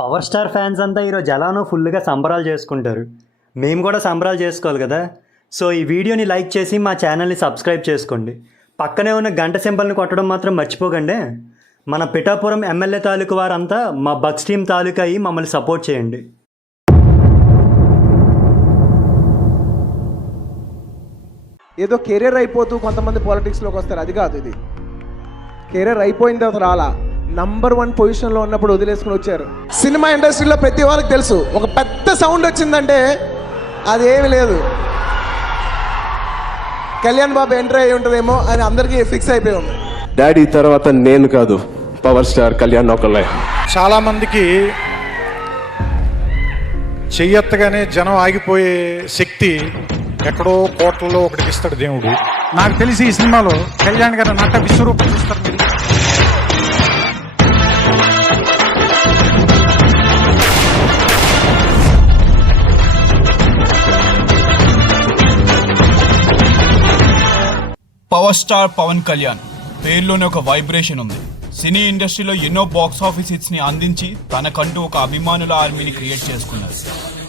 Power star fans అంతా ఈరోజు ఎలానో ఫుల్గా సంబరాలు చేసుకుంటారు. మేము కూడా సంబరాలు చేసుకోవాలి కదా. సో ఈ వీడియోని లైక్ చేసి మా ఛానల్ని సబ్స్క్రైబ్ చేసుకోండి. పక్కనే ఉన్న గంట సింబల్ని కొట్టడం మాత్రం మర్చిపోకండి. మన పిఠాపురం ఎమ్మెల్యే తాలూకు వారంతా మా బగ్స్ టీమ్ తాలూకా అయ్యి మమ్మల్ని సపోర్ట్ చేయండి. ఏదో కెరీర్ అయిపోతూ కొంతమంది పాలిటిక్స్లోకి వస్తారు, అది కాదు. ఇది కెరీర్ అయిపోయిన తర్వాత రాలా, నంబర్ 1 పొజిషన్లో ఉన్నప్పుడు వదిలేసుకుని వచ్చారు. సినిమా ఇండస్ట్రీలో ప్రతి వాళ్ళకి తెలుసు, ఒక పెద్ద సౌండ్ వచ్చిందంటే అది ఏమి లేదు, కళ్యాణ్ బాబు ఎంటర్ అయ్యి ఉంటుందేమో అని అందరికీ ఫిక్స్ అయిపోయి ఉంది. డాడీ తర్వాత నేను కాదు, పవర్ స్టార్ కళ్యాణ్ ఒకళ్ళే. చాలా మందికి చెయ్యెత్తగానే జనం ఆగిపోయే శక్తి ఎక్కడో కోట్లలో ఒకటికి ఇస్తాడు దేవుడు. నాకు తెలిసి ఈ సినిమాలో కళ్యాణ్ గారు నట విశ్వరూపం చూస్తారు. మీరు పవర్ స్టార్ పవన్ కళ్యాణ్ పేరులోనే ఒక వైబ్రేషన్ ఉంది. సినీ ఇండస్ట్రీలో ఎన్నో బాక్స్ ఆఫీస్ హిట్స్ ని అందించి తనకంటూ ఒక అభిమానుల ఆర్మీని క్రియేట్ చేసుకున్నారు.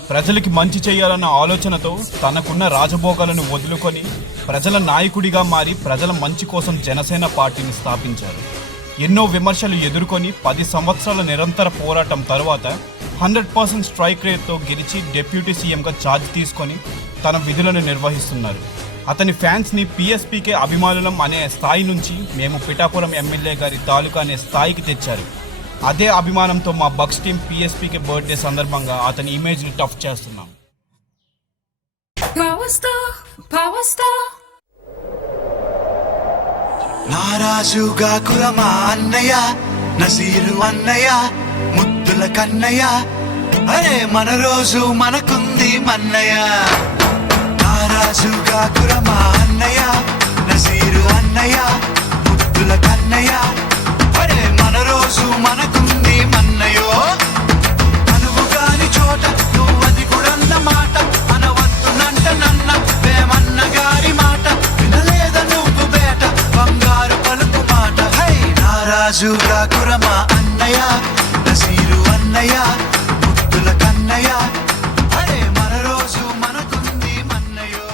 ప్రజలకి మంచి చేయాలన్న ఆలోచనతో తనకున్న రాజభోగాలను వదులుకొని ప్రజల నాయకుడిగా మారి ప్రజల మంచి కోసం జనసేన పార్టీని స్థాపించారు. ఎన్నో విమర్శలు ఎదుర్కొని 10 సంవత్సరాల నిరంతర పోరాటం తరువాత 100% స్ట్రైక్ రేట్తో గెలిచి డిప్యూటీ సీఎంగా ఛార్జ్ తీసుకొని తన విధులను నిర్వహిస్తున్నారు. అతని ఫ్యాన్స్ని పిఎస్పీకే అభిమానులం అనే స్థాయి నుంచి మేము పిఠాపురం ఎమ్మెల్యే గారి తాలూకా అనే స్థాయికి తెచ్చారు. అదే అభిమానంతో మా బగ్స్ టీమ్ పిఎస్పీకే బర్త్డే సందర్భంగా అతని ఇమేజ్ని టఫ్ చేస్తున్నాం. నారాజుగా కురమా అన్నయ్య, నసీరు అన్నయ్య, ముద్దుల కన్నయ్య, అరే మన రోజు మనకుంది మన్నయ్య. నారాజుగా కురమా అన్నయ్య, నసీరు అన్నయ్య, ముద్దుల కన్నయ్య, అరే మన రోజు మనకుంది మన్నయో. అనువు కాని చోట నువ్వది కూడన్న మాట అనవద్దునంట నన్న వేమన్న గారి మాట వినలేద నువ్వు బేట బంగారు పలుకు మాట. హై నారాజుగా కురమా అన్నయ్య, నసీరు అన్నయ్య, ముద్దుల కన్నయ్య, అరే మన రోజు మనకుంది మన్నయో.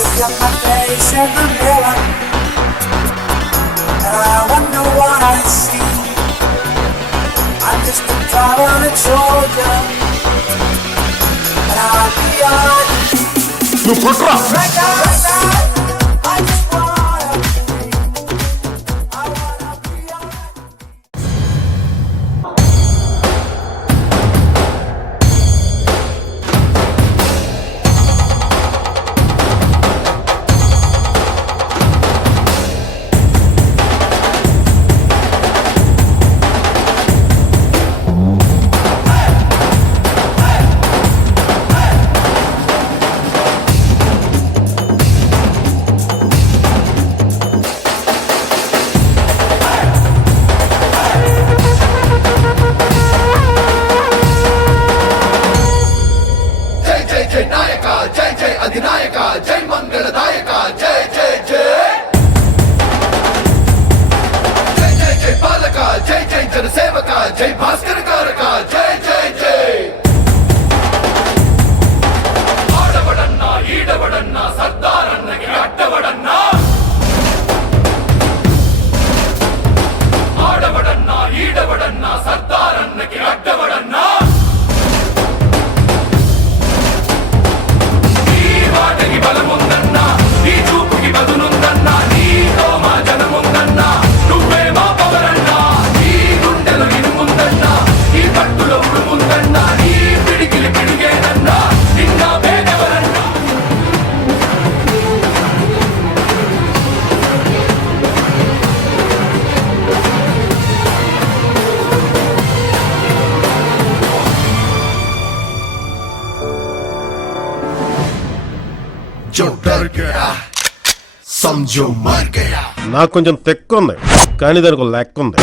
Look at my face in the mirror, and I wonder what I see. I'm just a traveling soldier, and I'll be on. Right now, I just wanna be. I wanna be on. అధినాయక జై మంగళదాయక జై జై జై జై జై జై పాలక జై జై జనసేవక జై భాస్కర్ కారక జై జై జై. ఆడవడన్నా ఈడవడన్నా సర్దారన్నకి అడ్డవడన్నా, ఆడవడన్నా ఈడవడన్నా సర్దారన్నకి అడ్డవడన్నా. మాటకి బలముందన్నా, నీ చూపుకి బదునుందన్నా, నీతో మా జనముందన్నా, నువ్వే మా పవరన్నా, నీ గుండెలు ఇనుముందన్నా. जो डर गया समझो मर गया నాకు కొంచెం తెక్కు ఉంది కానీ దానికి ఒక లెక్క ఉంది